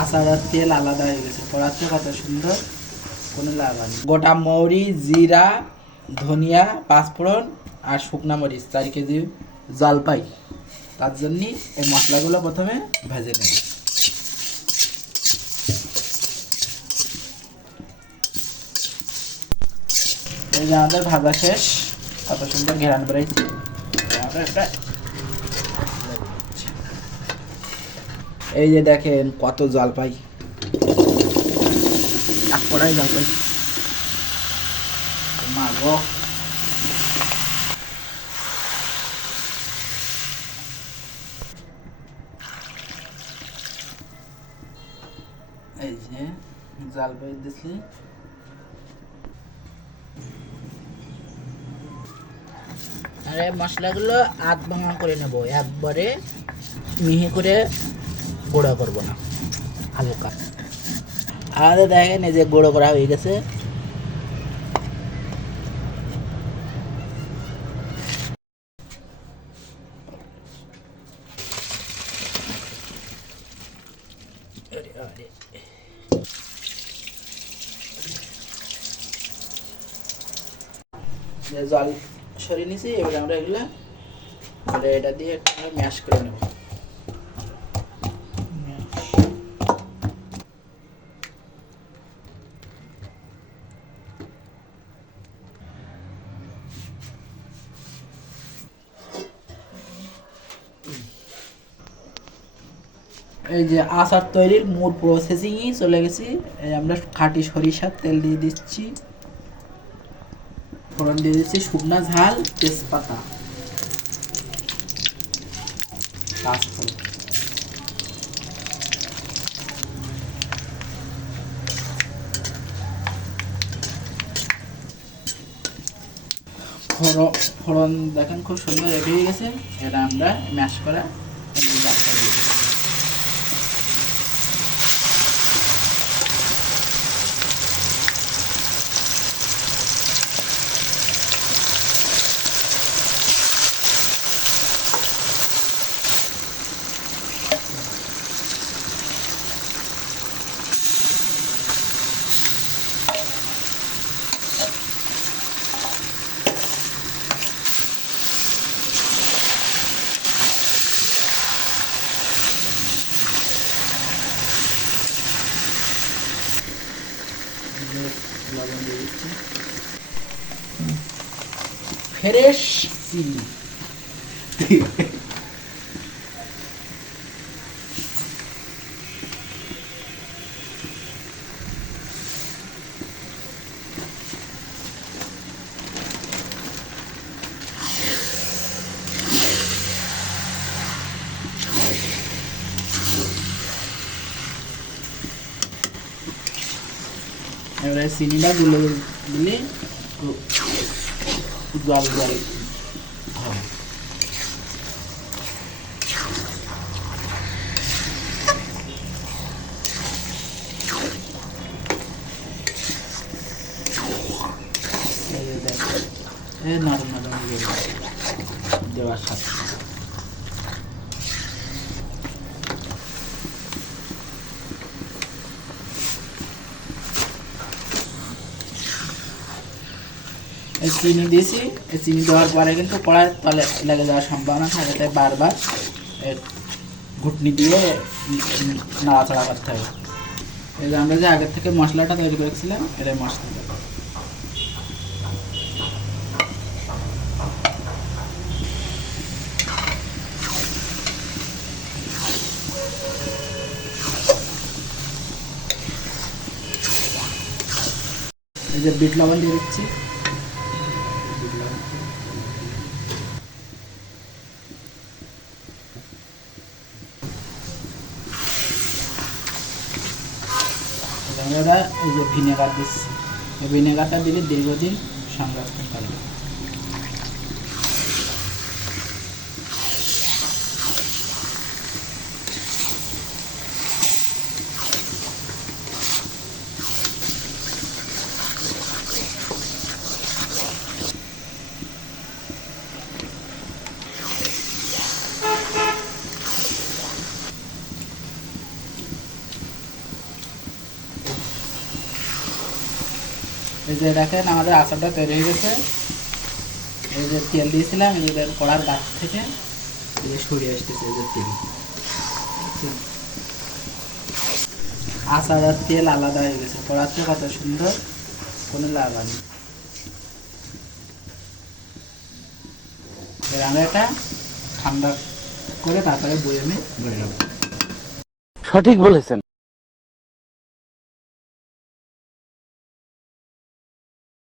আচার আর তেল আলাদা হয়ে গেছে। কড়াতে কত সুন্দর? কোনো লাগানি গোটা মৌরি, জিরা, ধনিয়া, পাঁচফোড়ন আর শুকনা মরিচ, চার কেজি জলপাই। তার জন্যে এই মশলাগুলো প্রথমে ভেজে নেব। এই যে আমাদের ভাজা শেষ, কত সুন্দর ঘেরান আমরা এটা এই যে দেখেন কত জলপাই। এক কড়াই জলপাই। মা গো এই যে জলপাই দিছি। আরে মশলাগুলো আধ ভাঙা করে নেব। একবারে মিহি করে গুঁড়ো করব না। হালকা। আমাদের দেখেন এই যে গুঁড়ো করা হয়ে গেছে। জল সরিয়ে নিছি, এবারে আমরা এগুলো এটা দিয়ে ম্যাশ করে নেব। এই যে আচার তৈরির মূল প্রসেসিংই চলে গেছি। এই আমরা খাঁটি সরিষার তেল দিয়ে দিচ্ছি। ফোড়ন দিয়ে দিচ্ছি শুকনা ঝাল, তেজপাতা। পাঁচফোড়ন ফোড়ন দেখেন খুব সুন্দর রেডি হয়ে গেছে। এটা আমরা ম্যাশ করা লবণ দিয়ে দিচ্ছি ফ্রেশ চিনি এবারে চিনিটা গুলে দিলে জল জল নরম নরম দেওয়ার সাথে। চিনি দিয়েছি চিনি দেওয়ার পরে কিন্তু কড়াই তলে লেগে যাওয়ার সম্ভাবনা থাকে, তাই বারবার ঘুটনি দিয়ে নাড়াচাড়া করতে হবে। এই যে আমরা যে আগের থেকে মশলাটা তৈরি করেছিলাম, এটাই মশলা। এই যে বিট লবণ দিয়ে দিচ্ছি। আমরা এই যে ভিনেগার দিচ্ছি। ভিনেগারটা দিলে দীর্ঘদিন সংরক্ষণ করবে এই যে দেখেন আমাদের আচারটা তৈরি হয়ে গেছে। এই যে তেল দিয়েছিলাম, এই যে কড়ার গাছ থেকে এই যে সরিয়ে আসতেছে এই যে তেল। আচার আর তেল আলাদা হয়ে গেছে। কড়ার কড়াতে কত সুন্দর, কোনো লাগা নেই আমরা এটা ঠান্ডা করে তারপরে বয়ে আমি সঠিক বলেছেন।